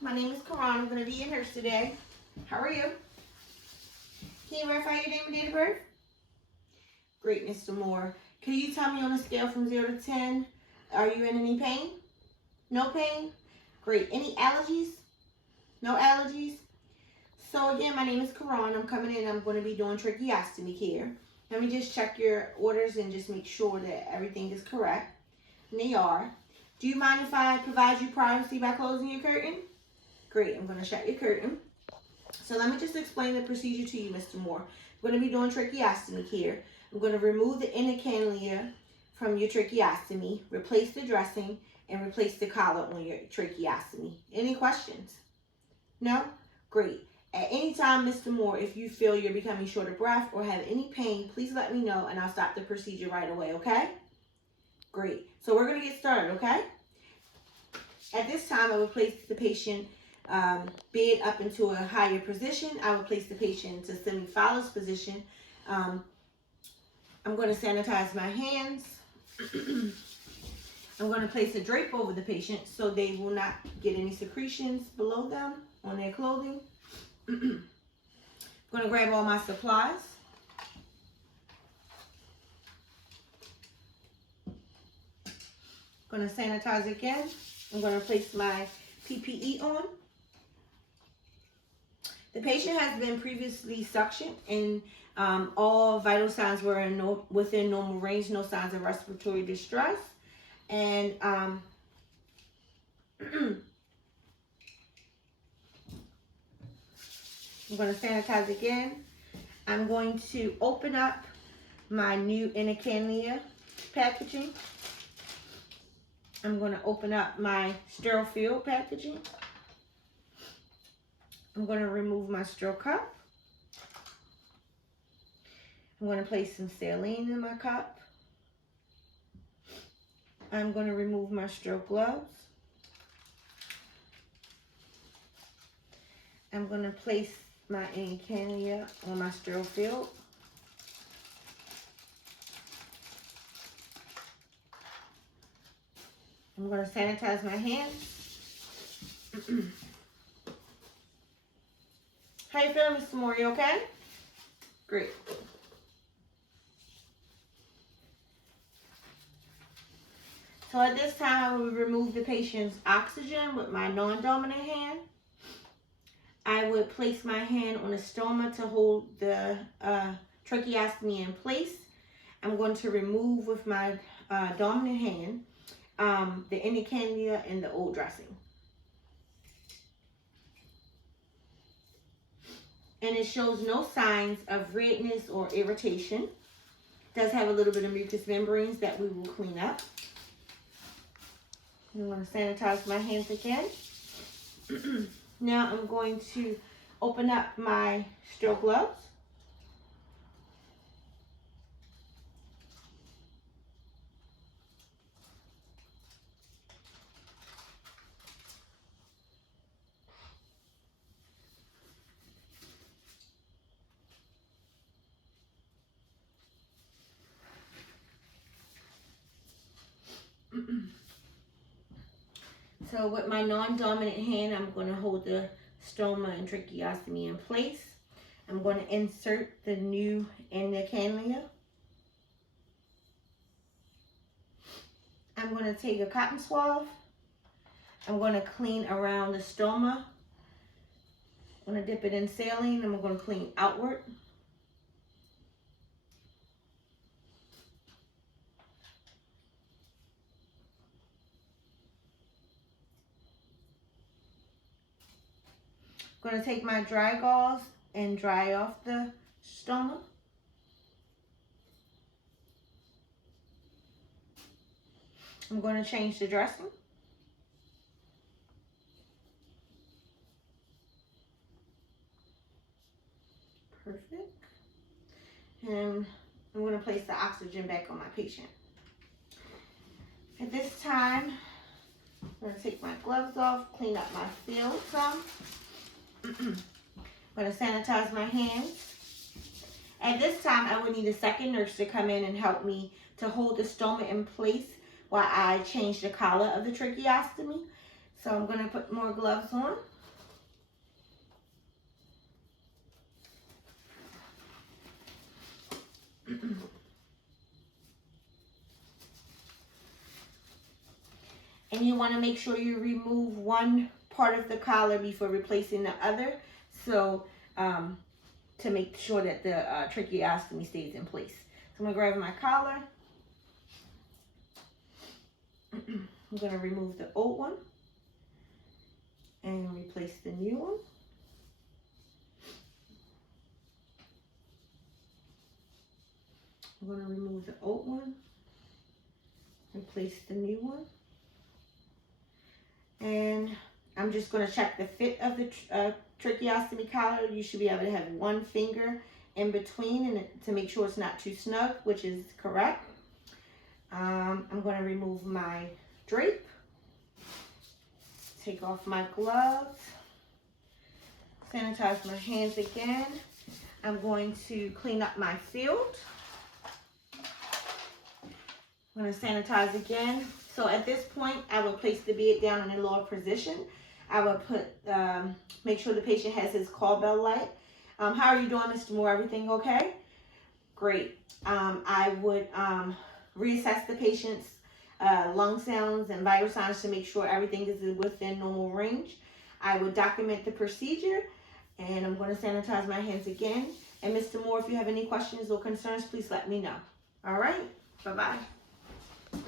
My name is Karan. I'm going to be your nurse today. How are you? Can you verify your name and date of birth? Great, Mr. Moore. Can you tell me on a scale from 0 to 10, are you in any pain? No pain? Great. Any allergies? No allergies? So again, my name is Karan. I'm coming in. I'm going to be doing tracheostomy care. Let me just check your orders and just make sure that everything is correct. And they are. Do you mind if I provide you privacy by closing your curtain? Great. I'm going to shut your curtain. So let me just explain the procedure to you, Mr. Moore. I'm going to be doing tracheostomy care. I'm going to remove the inner cannula from your tracheostomy, replace the dressing, and replace the collar on your tracheostomy. Any questions? No? Great. At any time, Mr. Moore, if you feel you're becoming short of breath or have any pain, please let me know and I'll stop the procedure right away, okay? Great. So we're going to get started, okay? At this time, I will place the patient bed up into a higher position. I will place the patient into semi-phallus position. I'm going to sanitize my hands. I'm going to place a drape over the patient so they will not get any secretions below them on their clothing. I'm going to grab all my supplies. I'm going to sanitize again. I'm going to place my PPE on. The patient has been previously suctioned and all vital signs were within normal range, no signs of respiratory distress. And I'm going to sanitize again. I'm going to open up my new inner cannula packaging. I'm going to open up my sterile field packaging. I'm going to remove my sterile cup. I'm going to place some saline in my cup. I'm going to remove my sterile gloves. I'm going to place my inner cannula on my sterile field. I'm going to sanitize my hands. How you feeling, Mr. Moore? You okay? Great. So at this time, I will remove the patient's oxygen with my non-dominant hand. I would place my hand on the stoma to hold the tracheostomy in place. I'm going to remove with my dominant hand the inner cannula and the old dressing. And it shows no signs of redness or irritation. It does have a little bit of mucous membranes that we will clean up. I'm going to sanitize my hands again. Now I'm going to open up my sterile gloves. So with my non-dominant hand, I'm going to hold the stoma and tracheostomy in place. I'm going to insert the new inner cannula. I'm going to take a cotton swab. I'm going to clean around the stoma. I'm going to dip it in saline and I'm going to clean outward. I'm going to take my dry gauze and dry off the stoma. I'm going to change the dressing. Perfect. And I'm going to place the oxygen back on my patient. At this time, I'm going to take my gloves off, clean up my field some. I'm going to sanitize my hands. At this time, I would need a second nurse to come in and help me to hold the stoma in place while I change the collar of the tracheostomy. So I'm going to put more gloves on. And you want to make sure you remove one part of the collar before replacing the other. So to make sure that the tracheostomy stays in place. So I'm going to grab my collar. I'm going to remove the old one and replace the new one. I'm going to remove the old one, replace the new one. And I'm just going to check the fit of the tracheostomy collar. You should be able to have one finger in between and to make sure it's not too snug, which is correct. I'm going to remove my drape, take off my gloves, sanitize my hands again. I'm going to clean up my field. I'm going to sanitize again. So at this point, I will place the bed down in a lower position. I will make sure the patient has his call bell light. How are you doing, Mr. Moore? Everything okay? Great. I would reassess the patient's lung sounds and vital signs to make sure everything is within normal range. I would document the procedure, and I'm going to sanitize my hands again. And Mr. Moore, if you have any questions or concerns, please let me know. All right? Bye-bye.